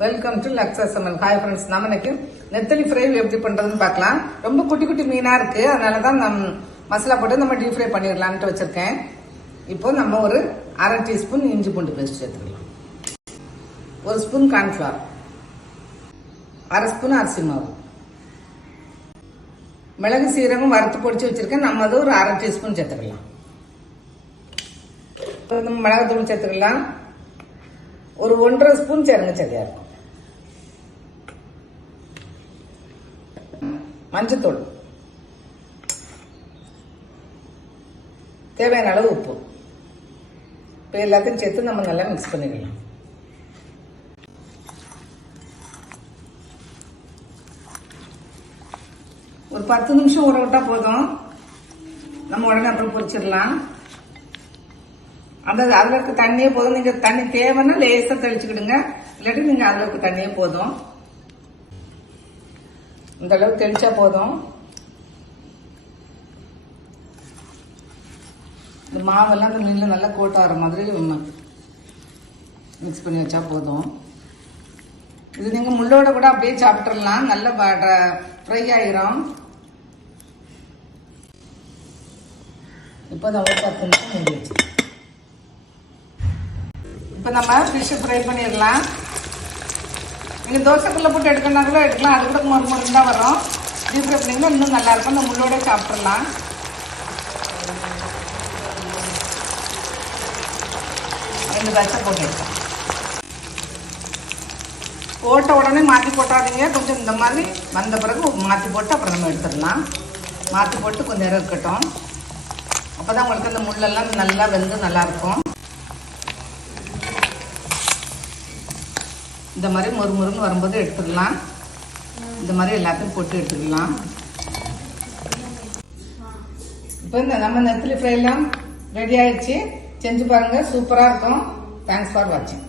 Welcome to லக்ஸா சமையல். Hi friends, நம்ம இன்னைக்கு நெத்தலி ஃப்ரை எப்படி பண்றதுன்னு பார்க்கலாம். ரொம்ப குட்டி குட்டி மீனா இருக்கு, அதனாலதான் நம்ம மசாலா போட்டு நம்ம டீப் ஃப்ரை பண்ணிடலான்ட்டு வச்சிருக்கேன். இப்போ நம்ம ஒரு அரை டீஸ்பூன் இஞ்சி பூண்டு பேஸ்ட் சேர்த்துக்கலாம், ஒரு ஸ்பூன் கார்ன்ஃபிளவர், அரை ஸ்பூன் அரிசி மாவு, மிளகு சீரகம் வறுத்து பொடிச்சு வச்சிருக்கேன். நம்ம அது ஒரு அரை டீஸ்பூன் சேர்த்துக்கலாம். மிளகாத்தூள் சேர்த்துக்கலாம், ஒரு 1.5 ஸ்பூன் சேருங்க, சரியா இருக்கும். மஞ்சத்தூள், தேவையான அளவு உப்பு. இப்போ எல்லாத்தையும் சேர்த்து நம்ம நல்லா மிக்ஸ் பண்ணிக்கலாம். ஒரு 10 நிமிஷம் ஊற விட்டா போதும். நம்ம உடனே அப்புறம் பொரிச்சிடலாம். அந்த அதுல இருக்க தண்ணியே போதும். நீங்க தண்ணி தேவைன்னா லேசா தெளிச்சுக்கிடுங்க, இல்லாட்டி நீங்க அதுல இருக்க தண்ணியே போதும். இந்த அளவுக்கு தெளிச்சா போதும். இந்த மாவெல்லாம் அந்த மீன்ல நல்லா கோட்டை வர மாதிரி மிக்ஸ் பண்ணி வச்சா போதும். இது நீங்க முள்ளோட கூட அப்படியே சாப்பிட்டுடலாம், நல்லா ஃப்ரை ஆயிரும். இப்போ நம்ம 10 நிமிஷம் மூடி வச்சு இப்போ நம்ம ஃபிஷ் ஃப்ரை பண்ணிடலாம். நீங்க தோசைக்குள்ள போட்டு எடுக்கணும்னா கூட எடுக்கலாம், அது கூட மொறு தான் வரும். டீப் ஃப்ரை பண்ணிங்கன்னா இன்னும் நல்லா இருக்கும். இந்த முள்ளோட சாப்பிட்றலாம். ரெண்டு பேட்சை போட்டு எடுக்கலாம். போட்ட உடனே மாற்றி போட்டாதீங்க, கொஞ்சம் இந்த மாதிரி வந்த பிறகு மாற்றி போட்டு அப்புறம் நம்ம எடுத்துடலாம். மாற்றி போட்டு கொஞ்சம் நேரம் இருக்கட்டும். அப்போதான் உங்களுக்கு அந்த முள்ளெல்லாம் நல்லா வெந்து நல்லா இருக்கும். இந்த மாதிரி மொறுன்னு வரும்போது எடுத்துடலாம். இந்த மாதிரி எல்லாத்தையும் போட்டு எடுத்துக்கலாம். இப்போ இந்த நம்ம நெத்திலி ஃப்ரை எல்லாம் ரெடி ஆயிடுச்சு. செஞ்சு பாருங்க, சூப்பரா இருக்கும். தேங்க்ஸ் ஃபார் வாட்சிங்.